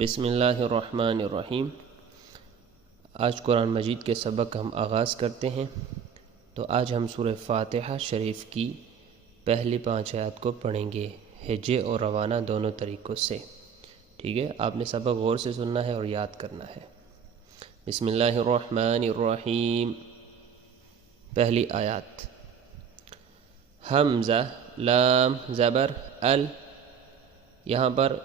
بسم اللہ الرحمن الرحیم۔ آج قرآن مجید کے سبق ہم آغاز کرتے ہیں۔ تو آج ہم سورہ فاتحہ شریف کی پہلی 5 آیات کو پڑھیں گے ہجے اور روانہ دونوں طریقوں سے۔ ٹھیک ہے، آپ نے سبق غور سے سننا ہے اور یاد کرنا ہے۔ بسم اللہ الرحمن الرحیم۔ پہلی آیات، حمزہ لام زبر ال۔ یہاں پر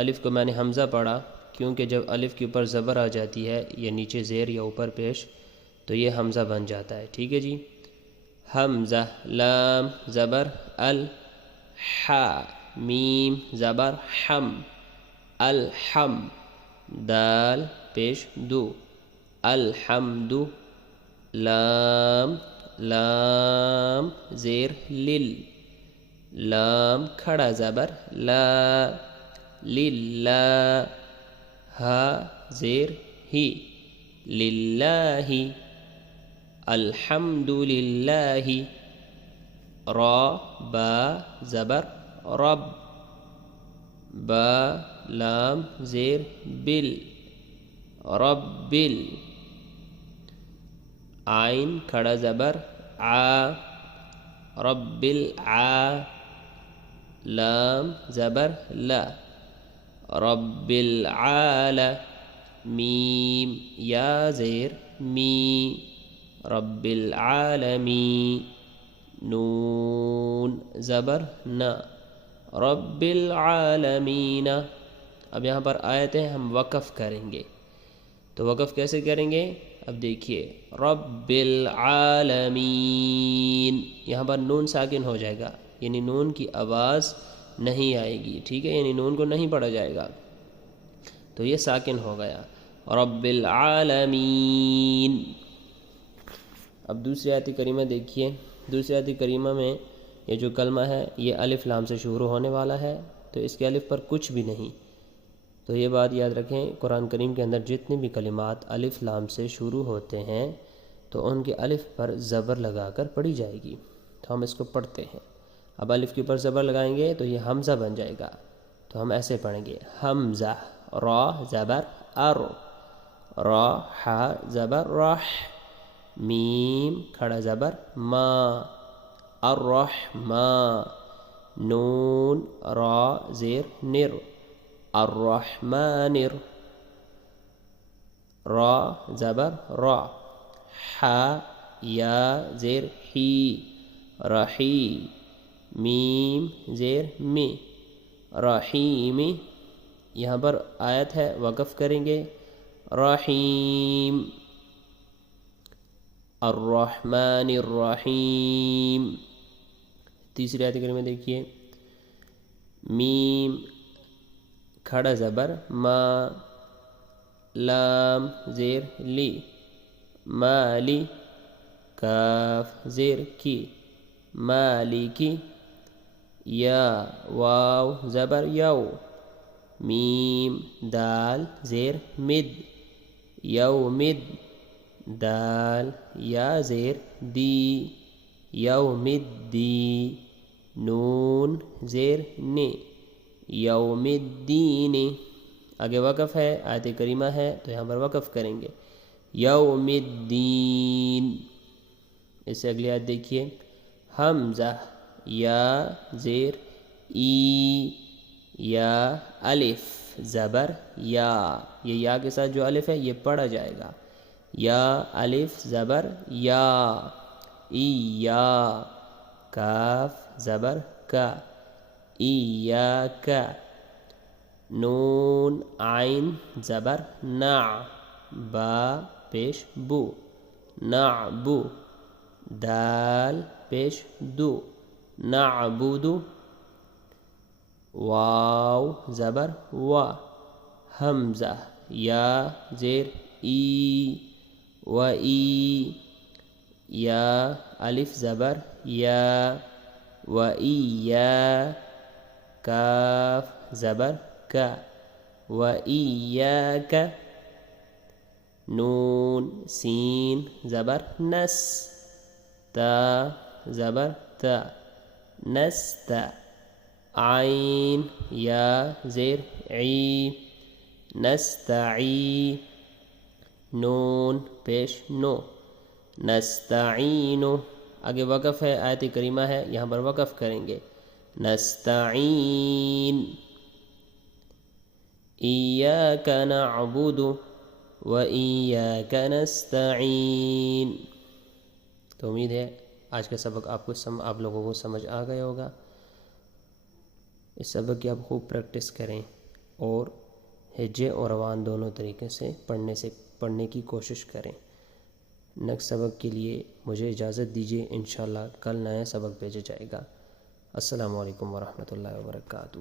الف کو میں نے حمزہ پڑھا کیونکہ جب الف کے اوپر زبر آ جاتی ہے یا نیچے زیر یا اوپر پیش تو یہ حمزہ بن جاتا ہے۔ ٹھیک ہے جی، حمزہ لام زبر ال، ح میم زبر حم، الحم دال پیش دو، الحمد لام لام زیر لل، لام کھڑا زبر لا، للہ ہا زیر ہی، للہ الحمد للہ، را با زبر رب، با لام زیر بل، رب بل، عین کھڑا زبر آ، رب العا، لام زبر لا، رب العال، میم یا زیر می، رب العالمین، نون زبر نا، رب العالمین۔ اب یہاں پر آیتیں ہم وقف کریں گے، تو وقف کیسے کریں گے؟ اب دیکھیے، رب العالمین، یہاں پر نون ساکن ہو جائے گا، یعنی نون کی آواز نہیں آئے گی۔ ٹھیک ہے، یعنی نون کو نہیں پڑھا جائے گا، تو یہ ساکن ہو گیا، رب العالمین۔ اب دوسری آیت کریمہ دیکھیے، دوسری آیت کریمہ میں یہ جو کلمہ ہے یہ الف لام سے شروع ہونے والا ہے، تو اس کے الف پر کچھ بھی نہیں۔ تو یہ بات یاد رکھیں، قرآن کریم کے اندر جتنے بھی کلمات الف لام سے شروع ہوتے ہیں تو ان کے الف پر زبر لگا کر پڑھی جائے گی۔ تو ہم اس کو پڑھتے ہیں۔ اب الف کے اوپر زبر لگائیں گے تو یہ حمزہ بن جائے گا، تو ہم ایسے پڑھیں گے، حمزہ را زبر ار، را ح زبر رح، میم کھڑا زبر ما، الرحمٰ، نون را زیر نر، الرحمن، را زبر را، ح یا زیر حی، رحی، میم زیر می، رحیمی۔ یہاں پر آیت ہے وقف کریں گے، رحیم، الرحمن الرحیم۔ تیسری آیت کریمہ دیکھیے، میم کھڑا زبر ما، لام زیر لی، مالی، کاف زیر کی، مالکی، یا واو زبر یو، میم دال زیر مد، یومد، دال یا زیر دی، یوم الدی، نون زیر نی، یوم الدین۔ آگے وقف ہے، آیت کریمہ ہے تو یہاں پر وقف کریں گے، یوم الدین۔ اس سے اگلی آیت دیکھیے، حمزہ یا زیر ای، یا الف زبر یا، یہ یا کے ساتھ جو الف ہے یہ پڑھا جائے گا، یا الف زبر یا، ای یا، کاف زبر کا، ای یا کا، نون عین زبر نا، با پیش بو، نعبو، دال پیش دو، نعبدو، واو زبر وا، حمزہ یا زیر ای، و ای، یا الف زبر یا، و ای یا، کاف زبر کا، و ای یا کا، نون سین زبر نس، تا زبر تا، نستا، عین یا زیر عی، نستعین، نون پیش نو، نستعین، آگے وقف ہے، آیت کریمہ ہے، یہاں پر وقف کریں گے، نستعین، ایاک نعبد و ایاک نستعین۔ تو امید ہے آج کا سبق آپ لوگوں کو سمجھ آ گیا ہوگا۔ اس سبق کی آپ خوب پریکٹس کریں اور ہجے اور روان دونوں طریقے سے پڑھنے کی کوشش کریں۔ نیکسٹ سبق کے لیے مجھے اجازت دیجیے، انشاءاللہ کل نیا سبق بھیجا جائے گا۔ السلام علیکم ورحمۃ اللہ وبرکاتہ۔